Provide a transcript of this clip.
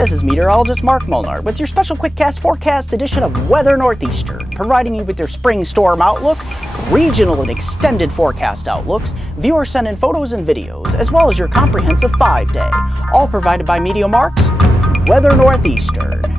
This is meteorologist Mark Molnar with your special QuickCast forecast edition of Weather Northeastern, providing you with your spring storm outlook, regional and extended forecast outlooks, viewer sent-in photos and videos, as well as your comprehensive 5-day, all provided by MeteoMark's Weather Northeastern.